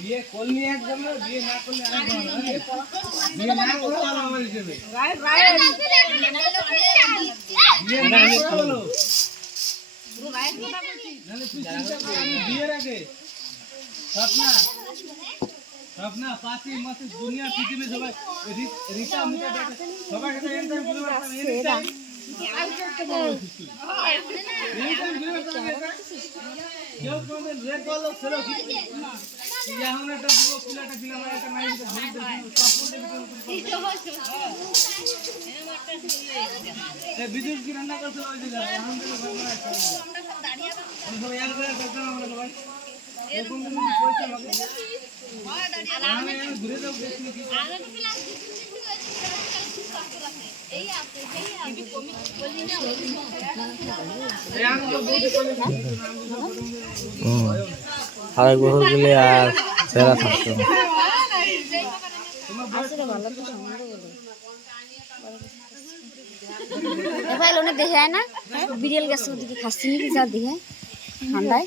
বিয়ে করলে একদম বিয়ে না করলে বিয়ে না করলে আমার হিসেবে বিয়ের আগে স্বপ্না পাতি মাসে দুনিয়া পৃথিবী সবাই রিতা মিতা সবাই কেউ কোনদিন রেড বল ছিল কি এখন একটা পুরো পিলাটা পিলা একটা মাইন্ড বিদ্যুৎ কি রান্না করছিল ওই দিন আলহামদুলিল্লাহ সবাই এক জায়গায় করতাম আমরা সবাই এরকম কোনো পয়সা লাগে আমি ঘুরে যাও দেখি কি আরেক বছর গেলে আর সেরা থাকতো ভাই অনেক দেখে যায় না বিড়াল গেছে ওদিকে খাচ্ছি নাকি যা দেখে ঠান্ডায়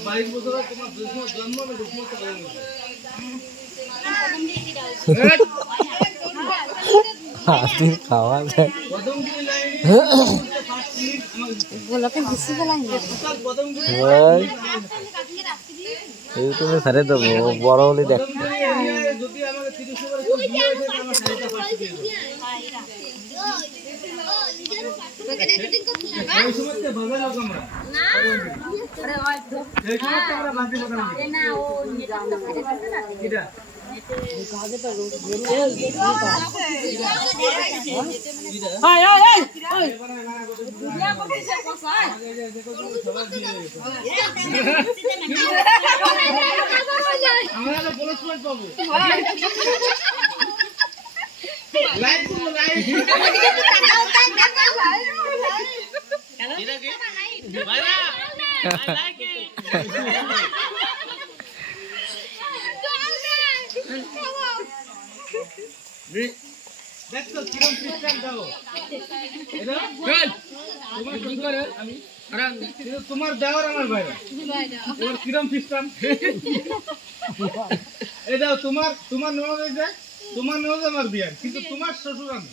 22 বছর তোমার জন্ম না খাওয়া যায় ইউটিউবে ছাড়ে দেবো বড় হলে দেখ দেখো কিরম সিস্টেম দাও এটা তোমার কি করে আমি আরাম তোমার দেওয়ার আমার ভাইরা তোমার কিরম সিস্টেম এটা তোমার ননদ এই যে তোমার ননদ আমার বিয়ার কিন্তু তোমার শ্বশুর আমি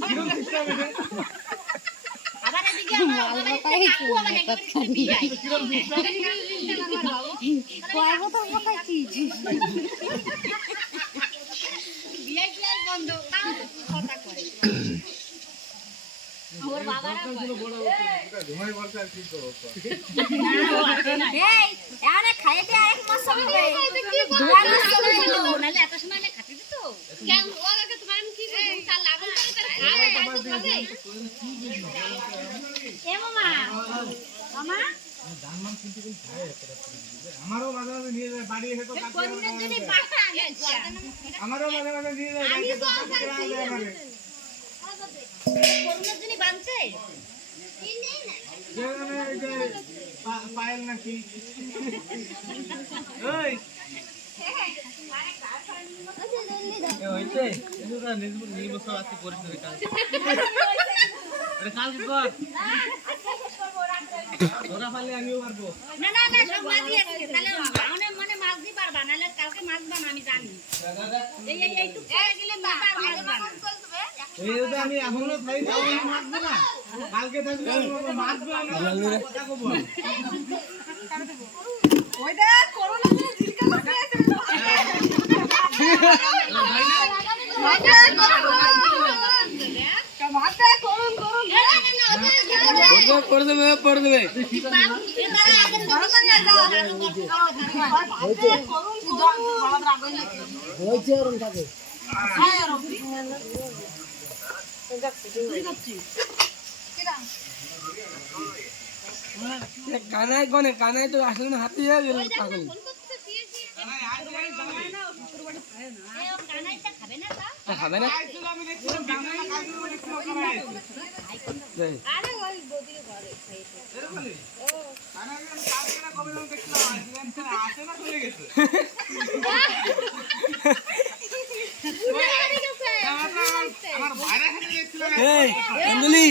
কিরম সিস্টেম এটা আবার এদিকে আমার কিরম সিস্টেম কয় বছর কথা কি বিয়ে বন্ধ কথা করে ওর বাবারা ঘুমাই বলতে আর কি করব এই আরে খাইতে আরেক মাস হবে ধোয়া মাস হবে নালে এত সময় না খাতে দিত কেন ওকে তোমার আমি কি বলবো তার লাগন করে খাবে খাবে এ মামা মামা জানমান কিন্তু কোন খায় আমারও মাঝে মাঝে নিয়ে যায় বাড়ি এসে তো কোনদিন যদি পাঠা আমারও মাঝে মাঝে নিয়ে যায় আমি তো করোনার জন্য বানছে পায়েল নাকি ওই হইছে এগুলা নির্বছর আছে পরিস্থিতি কালকে কর ওরা পারলে আমিও পারবো না না না সব মাছই আছে তাহলে মানে মাছ দি পারবা নালে কালকে মাছ বানা আমি জানি এইটুক করে গেলে মাছ বানা এই যে আমি এখনো খাই যাও মাছ না কালকে থাকবে মাছ বানা কথা কব ওইটা করোনা করে জিলকা করে আছে পড়ে দেবে কানায় গনে কানায় তো আসলে হাতে কানাইটা খাবে না তা? খাবে না আইছিল আমি দেখছিলাম বিজয় না কাজ করে দেখছিলাম ওখানে আইছিল। আরে ওই বদির ঘরে খাইছে। এরকমই? আমি একদম কালকে না কবে যেন দেখছিলাম আইছিল, আমি বলছি, আসে না চলে গেছে। আমার ভাইরা খালি দেখছিলাম এই অঞ্জলি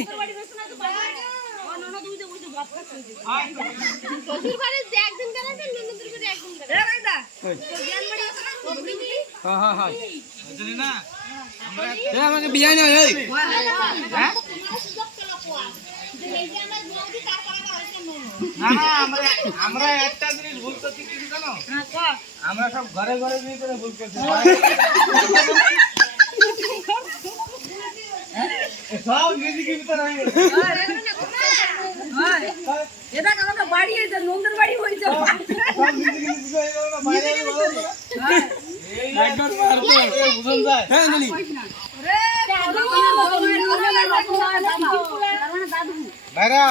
শ্বশুর বাড়ি যে একদিন বেড়াবে, ননদের বাড়ি একদিন বেড়াবে। তোর জ্ঞান বাড়ি আছে না? তোর বিনি? হ্যাঁ হ্যাঁ বুঝলি না? এই আমাকে বিয়াই না এই হ্যাঁ? এই যে আমার বৌদি তার পাড়া হয়েছে ননদ। না না, আমরা একটা জিনিস ভুল করছি কি জানো? আমরা সব ঘরে ঘরে বিয়ে করে ভুল করছি। সব নিজেকে ভিতরে হয়ে গেছে। এটা আমাকে বাড়ি হয়েছে নন্দের বাড়ি হয়েছে সব নিজেকে নিজে হয়ে গেল না, বাইরে হয়ে ভালো হতো না। এই একবার মারতো, এই বুঝন যায়। হ্যাঁ অঞ্জলি ভাইরা,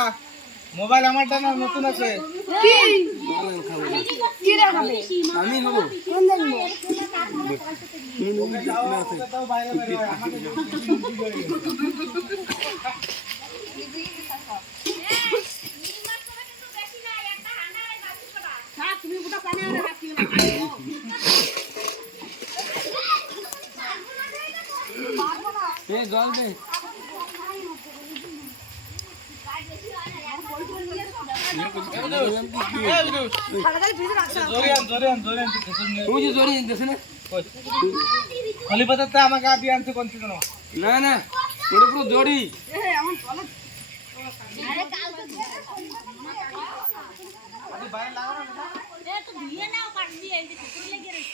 মোবাইল আমারটা না নতুন আছে। আমি হবো তাও বাইরে বাইরে হয়, আমাকে মিনিমাম করে কিন্তু বেশি না, একটা হান্ডা আর বাকি কটা। তুমি গোটা পানি আরে রাখি এ জল দে জোরে আন, জোরে আন, জোরে আন, তুই খেতে নিয়ে। তুমি যে জড়ি দেছে না খলিফাতে আমাকে আদি আনতে কোন ছিল না? না না ওটা পুরো জড়ি আরে কালকে আদি বাইরে লাগানো না? এ তো ধুয়ে নাও পানি দিয়ে এই যে কুকুর লেগে রয়েছে।